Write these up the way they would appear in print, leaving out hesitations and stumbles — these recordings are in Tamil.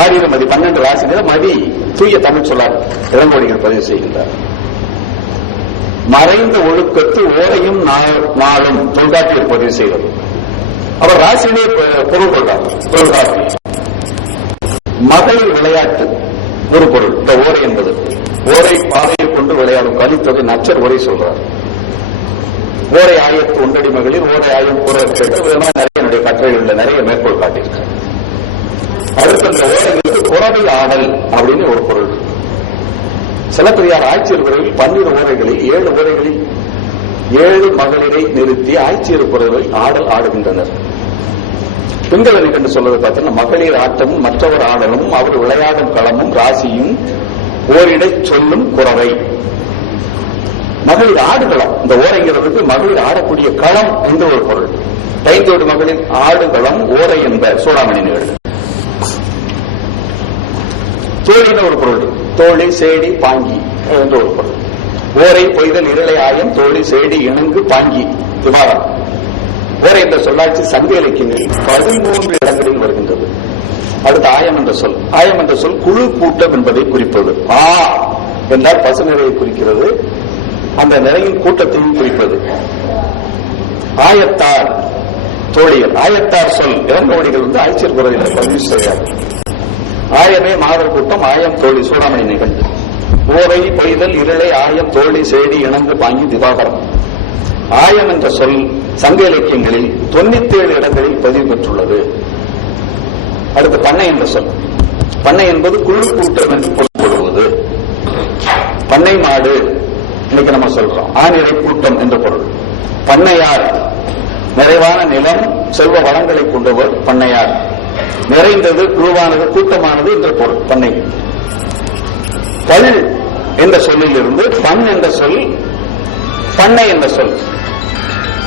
ஆடிர மதி 12 ராசிகள் மதி தூய தமிழ் சொல்லார் இளங்கோடிகள் பதிவு செய்கின்றார். மறைந்த ஒழுக்கத்து ஓரையும் நாளும் தொல்காப்பியர் பதிவு செய்வது. அவர் ராசியிலே பொருள் கொண்டார். தொல்காப்பி மகளிர் விளையாட்டு ஒரு பொருள். இந்த ஓரை என்பது ஓரை பாதையை கொண்டு விளையாடும் கலித்தொகை நச்சர் உரை சொல்றார். ஓரை ஆயத்து ஒன்றடி மகளிர் ஓரை ஆயம் கூற நிறைய கட்டுரைகளில் நிறைய மேற்கோள் காட்டியிருக்கார். அடுத்த அந்த ஓரைகளுக்கு குறவை ஆடல் அப்படின்னு ஒரு பொருள். சிலப்பதிகார ஆட்சியர் குறவில் 12 ஓரைகளில் 7 ஓரைகளில் 7 மகளிரை நிறுத்தி ஆட்சியர் குறவை ஆடல் ஆடுகின்றனர். பிங்களனை கண்டு சொல்வது பார்த்தீங்கன்னா மகளிர் ஆட்டமும் மற்றவர் ஆடலும் அவர் விளையாடும் களமும் ராசியும் ஓரிடை சொல்லும் குறவை. மகளிர் ஆடுகளம் இந்த ஓரைங்கிறதுக்கு மகளிர் ஆடக்கூடிய களம் என்ற ஒரு பொருள். 5 மகளிர் ஆடுகளம் ஓரை என்ப சூடாமணி நிகழ்வு. தோழின்னு ஒரு பொருள். தோழி சேடி பாங்கி என்ற ஒரு பொருள். ஓரை பொய்தல் இருளை ஆயம் தோழி சேடி இணங்கு பாங்கி விவாதம். ஓரை என்ற சொல்லாட்சி சங்க இலக்கியங்களில் 13 இடங்களில் வருகின்றது. அடுத்த ஆயம் என்ற சொல். ஆயம் என்ற சொல் குழு கூட்டம் என்பதை குறிப்பது. ஆ என்றால் பசு நிறையை குறிக்கிறது. அந்த நிறையின் கூட்டத்தையும் குறிப்பது. ஆயத்தார் தோழியர். ஆயத்தார் சொல் இளங்கோடிகள் ஆட்சியர் குறவில் பதிவு செய்கிறார். ஆயமே மாதர் கூட்டம் ஆயம் தோழி சூடாமணி நிகழ்வு. ஓரை பொய்தல் இருளை ஆயம் தோழி சேடி இணங்கு பாங்கி திவாகரம். ஆயம் என்ற சொல் சங்க இலக்கியங்களில் 97 இடங்களில் பதிவு பெற்றுள்ளது. அடுத்து பண்ணை என்ற சொல். பண்ணை என்பது குழு கூட்டம் என்று பொருள்படுவது. பண்ணை மாடு இன்னைக்கு நம்ம சொல்றோம். ஆணிரை கூட்டம் என்ற பொருள். பண்ணையார் நிறைவான நிலம் செல்வ வளங்களை கொண்டவர் பண்ணையார். நிறைந்தது குழுவானது கூட்டமானது என்ற பொருள் பண்ணை. பல் என்ற சொல்லில் இருந்து பண் என்ற சொல் பண்ணை என்ற சொல்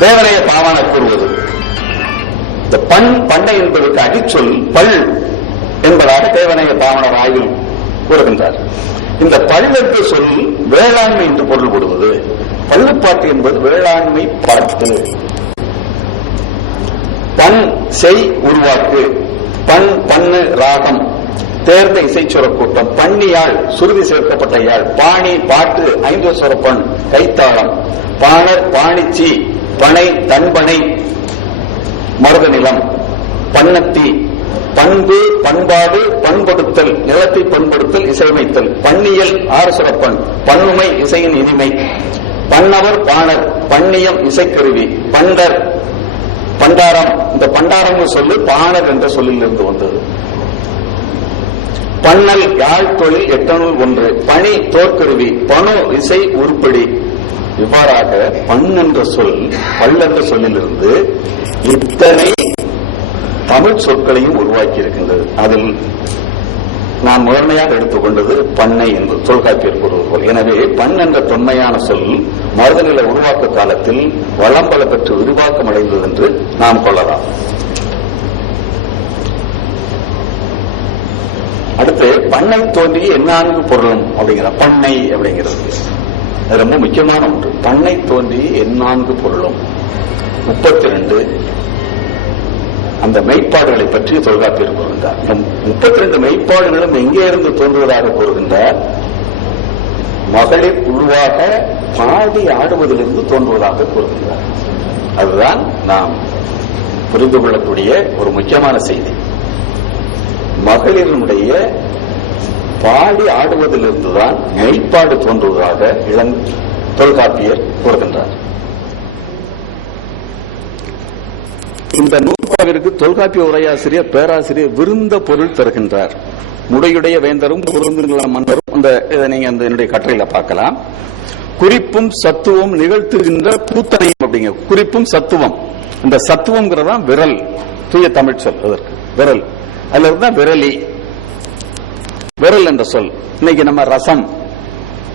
தேவனைய பாவான கூறுவது. இந்த பண்ணை என்பதற்கு அடிச்சொல் பல் என்பதாக தேவனைய பாவனர் ஆய்வில் கூறுகின்றார். இந்த பல்வெட்டு சொல் வேளாண்மை என்று பொருள்படுவது. பல்லுப்பாட்டு என்பது வேளாண்மை பாட்டு. பண் செய் உருவாக்கு. பண்ணு ராகம் தேர்ந்த இசைச்சுர கூட்டம். பண்ணியாள் சுருதி சேர்க்கப்பட்ட யாழ். பாணி பாட்டு 5 சொரப்பண் கைத்தாளம். பாணர் பாணிச்சி பனை தன்பனை மருத நிலம். பண்ணத்தி பண்பு பண்பாடு பண்படுத்தல் நிலத்தை பண்படுத்தல் இசையமைத்தல். பண்ணியல் 6 சொரப்பண் பண்ணுமை இசையின் இனிமை. பண்ணவர் பாணர் பண்ணியம் இசைக்கருவி. பண்டர் பண்டாரம். இந்த பண்டாரம் சொல்லு பாணர் என்ற சொல்லில் இருந்து வந்தது. பண்ணல் யாழ் தொழில் 801. பணி தோற்கருவி. பணு இசை உருப்படி. இவ்வாறாக பண் என்ற சொல் பல் என்ற சொல்லிலிருந்து இத்தனை தமிழ் சொற்களையும் உருவாக்கி இருக்கின்றது. அதில் நான் முதன்மையாக எடுத்துக்கொண்டது பண்ணை என்று தொல்காப்பியர் கூறுவது போல். எனவே பண் என்ற தொன்மையான சொல் மருதநில உருவாக்க காலத்தில் வளம்பல பெற்று விரிவாக்கம் அடைந்தது என்று நாம் கொள்ளலாம். அடுத்து பண்ணை தோன்றிய எந்நான்கு பொருளும் அப்படிங்கிற பண்ணை அப்படிங்கிறது அது ரொம்ப முக்கியமான ஒன்று. பண்ணை தோன்றிய எந்நான்கு பொருளும் 32 அந்த மெய்ப்பாடுகளை பற்றி தொல்காப்பியர் கூறுகின்றார். 32 மெய்ப்பாடுகளும் எங்கே இருந்து தோன்றுவதாக கூறுகின்றார். மகளிர் குழுவாக பாடி ஆடுவதிலிருந்து தோன்றுவதாக கூறுகின்றார். அதுதான் நாம் புரிந்து கொள்ளக்கூடிய ஒரு முக்கியமான செய்தி. மகளிருடைய பாடி ஆடுவதிலிருந்துதான் மெய்ப்பாடு தோன்றுவதாக தொல்காப்பியர் கூறுகின்றார். இந்த நூற்பாவிற்கு தொல்காப்பிய உரையாசிரியர் பேராசிரியர் விருந்த பொருள் தருகின்றார். முடையுடைய வேந்தரும் பொருந்துள்ள மன்னரும் இதை நீங்க என்னுடைய கட்டுரையில பார்க்கலாம். குறிப்பும் சத்துவம் நிகழ்த்துகின்ற கூத்தனையும் அப்படிங்க. குறிப்பும் சத்துவம். இந்த சத்துவம்ங்கிறதா விரல். தூய தமிழ் சொல் அதற்கு விரல். அதுல இருந்தா விரலி. விரல் என்ற சொல். இன்னைக்கு நம்ம ரசம்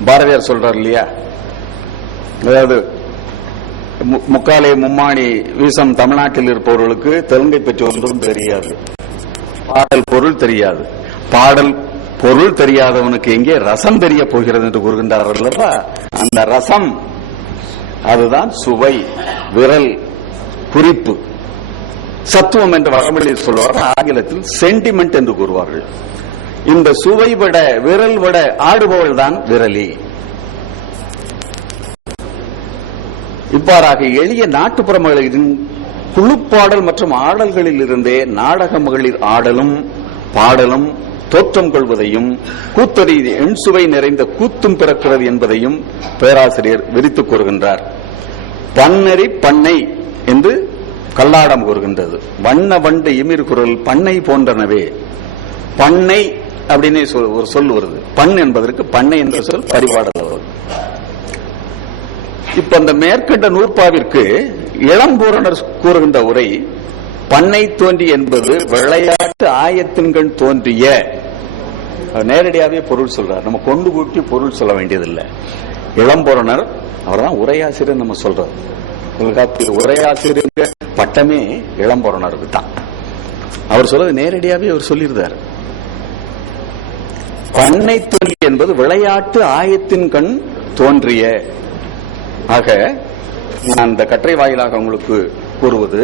பாரதியார் சொல்றார் இல்லையா, அதாவது முக்காலே மும்மாணி வீசம் தமிழ்நாட்டில் இருப்பவர்களுக்கு தெலுங்கை பற்றி ஒன்றும் தெரியாது, பாடல் பொருள் தெரியாது. பாடல் பொருள் தெரியாதவனுக்கு எங்கே ரசம் தெரிய போகிறது என்று கூறுகின்றார்கள் அல்லவா. அந்த ரசம் அதுதான் சுவை, விரல், குறிப்பு. சத்துவம் என்று வடமொழியில் சொல்வார்கள், ஆங்கிலத்தில் சென்டிமெண்ட் என்று கூறுவார்கள். இந்த சுவைபட விரல் விட ஆடுபவள் தான் விரலி. இவ்வாறாக எளிய நாட்டுப்புற மகளிரின் குழுப்பாடல் மற்றும் ஆடல்களில் இருந்தே நாடக மகளிர் ஆடலும் பாடலும் தோற்றம் கொள்வதையும் கூத்தடி எண்சுவை நிறைந்த கூத்தும் பிறக்கிறது என்பதையும் பேராசிரியர் விரித்துக் கூறுகின்றார். பன்னெறி பண்ணை என்று கல்லாடம் கூறுகின்றது. வண்ண வண்டு இமிர் குரல் பண்ணை போன்றனவே. பண்ணை அப்படின்னு ஒரு சொல் வருது. பண் என்பதற்கு பண்ணை என்ற சொல் பரிபாடல் வருது. இப்ப அந்த மேற்கண்ட நூற்பாவிற்கு இளம்பூரணர் கூறுகின்ற உரை பண்ணை தோன்றி என்பது விளையாட்டு ஆயத்தின்கண் தோன்றிய. நேரடியாகவே பொருள் சொல்றார். நம்ம கொண்டு கூட்டி பொருள் சொல்ல வேண்டியதில்லை. இளம்பூரணர் அவர் தான் உரையாசிரியர். நம்ம சொல்றோம் தொல்காப்பியர் உரையாசிரியர் பட்டமே இளம்பூரணருக்கு தான். அவர் சொல்றது நேரடியாகவே அவர் சொல்லியிருந்தார். பண்ணை தோன்றி என்பது விளையாட்டு ஆயத்தின் கண் தோன்றிய. ஆக நான் இந்த கற்றை வாயிலாக உங்களுக்கு கூறுவது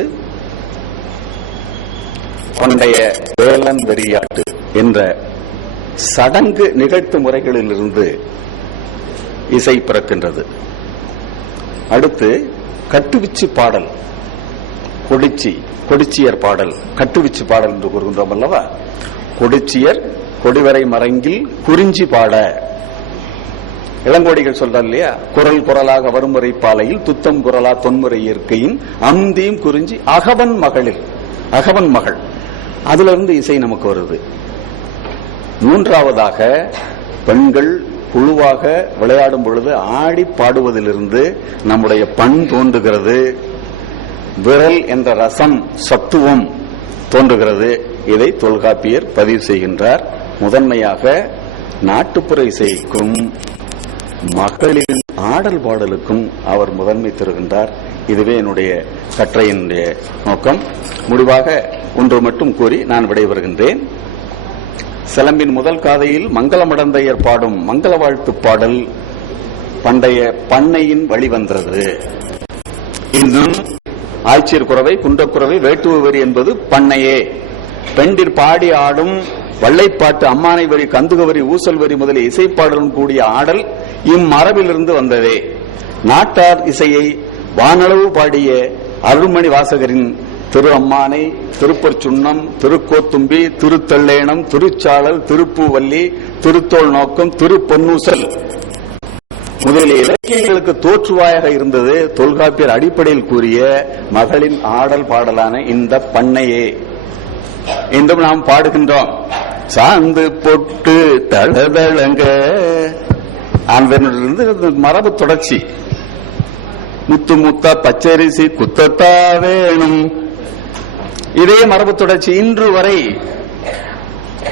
பண்டைய வேலன் வெறியாட்டு என்ற சடங்கு நிகழ்த்து முறைகளிலிருந்து இசை பிறக்கின்றது. அடுத்து கட்டுவிச்சு பாடல், கொடிச்சியர் பாடல், கட்டுவிச்சு பாடல் என்று கூறுகின்றோம் அல்லவா. கொடிச்சியர் கொடிவரை மரங்கில் குறிஞ்சி பாட. இளங்கோடிகள் சொல்றார் இல்லையா, குரல் குரலாக வருமுறை பாலையில் துத்தம் குரலா தொன்முறை இயற்கையின் அந்தீம் குறிஞ்சி அகவன் மகளிர், அகவன் மகள். அதுல இருந்து இசை நமக்கு வருது. மூன்றாவதாக பெண்கள் குழுவாக விளையாடும் பொழுது ஆடி பாடுவதிலிருந்து நம்முடைய பண் தோன்றுகிறது. விரல் என்ற ரசம் சத்துவம் தோன்றுகிறது. இதை தொல்காப்பியர் பதிவு செய்கின்றார். முதன்மையாக நாட்டுப்புற இசைக்கும் மகளிரின் ஆடல் பாடலுக்கும் அவர் முதன்மை தருகின்றார். இதுவே என்னுடைய கற்றையினுடைய நோக்கம். முடிவாக ஒன்று மட்டும் கூறி நான் விடைபெறுகின்றேன். சிலம்பின் முதல் காதையில் மங்களமடந்தையர் பாடும் மங்கள வாழ்த்து பாடல் பண்டைய பண்ணையின் வழிவந்தது. இன்னும் ஆய்ச்சியர் குறவை, குன்றக்குறவை, வேட்டுவ வரி என்பது பண்ணையே. பெண்டிற் பாடி ஆடும் வள்ளைப்பாட்டு, அம்மானை வரி, கந்துக வரி, ஊசல் வரி முதலிய இசைப்பாடலும் கூடிய ஆடல் இம்மரபிலிருந்து வந்ததே. நாட்டார் இசையை வானளவு பாடிய அருள்மணி வாசகரின் திரு அம்மானை, திருப்பற்சுன்னம், திருக்கோத்தும்பி, திருத்தள்ளேனம், திருச்சாளல், திருப்பூவல்லி, திருத்தோள் நோக்கம், திருப்பொன்னூசல் முதலிய இலக்கியங்களுக்கு தோற்றுவாயாக இருந்தது தொல்காப்பியர் அடிப்படையில் கூறிய மகளின் ஆடல் பாடலான இந்த பண்ணையே என்றும் நாம் பாடுகின்றோம். சாந்து பொட்டு தளதளங்க அன்பிலிருந்து மரபு தொடர்ச்சி. முத்து முத்தா பச்சரிசி குத்தத்தா வேணும், இதே மரபு தொடர்ச்சி இன்று வரை.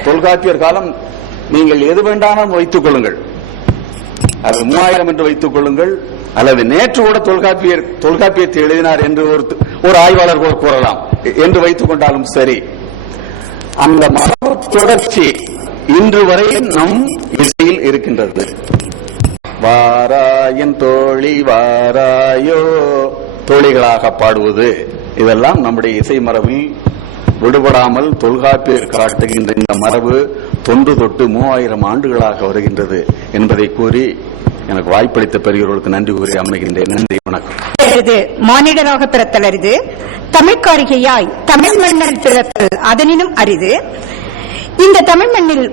தொல்காப்பியர் காலம் நீங்கள் எது வேண்டாலும் வைத்துக் கொள்ளுங்கள், அது 3000 என்று வைத்துக் கொள்ளுங்கள், அல்லது நேற்று கூட தொல்காப்பியத்தை எழுதினார் என்று ஒரு ஆய்வாளர் கூட கூறலாம் என்று வைத்துக் கொண்டாலும் சரி, அந்த மரபு தொடர்ச்சி இன்று வரை நம் இசையில் இருக்கின்றது. வாராயன் தோழி வாராயோ, தோழிகளாக பாடுவது, இதெல்லாம் நம்முடைய இசை மரபில் விடுபடாமல் தொல்காப்பியர் காட்டுகின்ற இந்த மரபு தொன்று தொட்டு 3000 ஆண்டுகளாக வருகின்றது என்பதை கூறி எனக்கு வாய்ப்பளித்த பெரியவர்களுக்கு நன்றி கூறி அமைகின்றேன். நன்றி, வணக்கம். மானிடராக பிறத்தல் அரிது, தமிழ்காரிகையாய் தமிழ் மன்னர் பிறத்தல் அதனினும் அரிது. இந்த தமிழ் மண்ணில்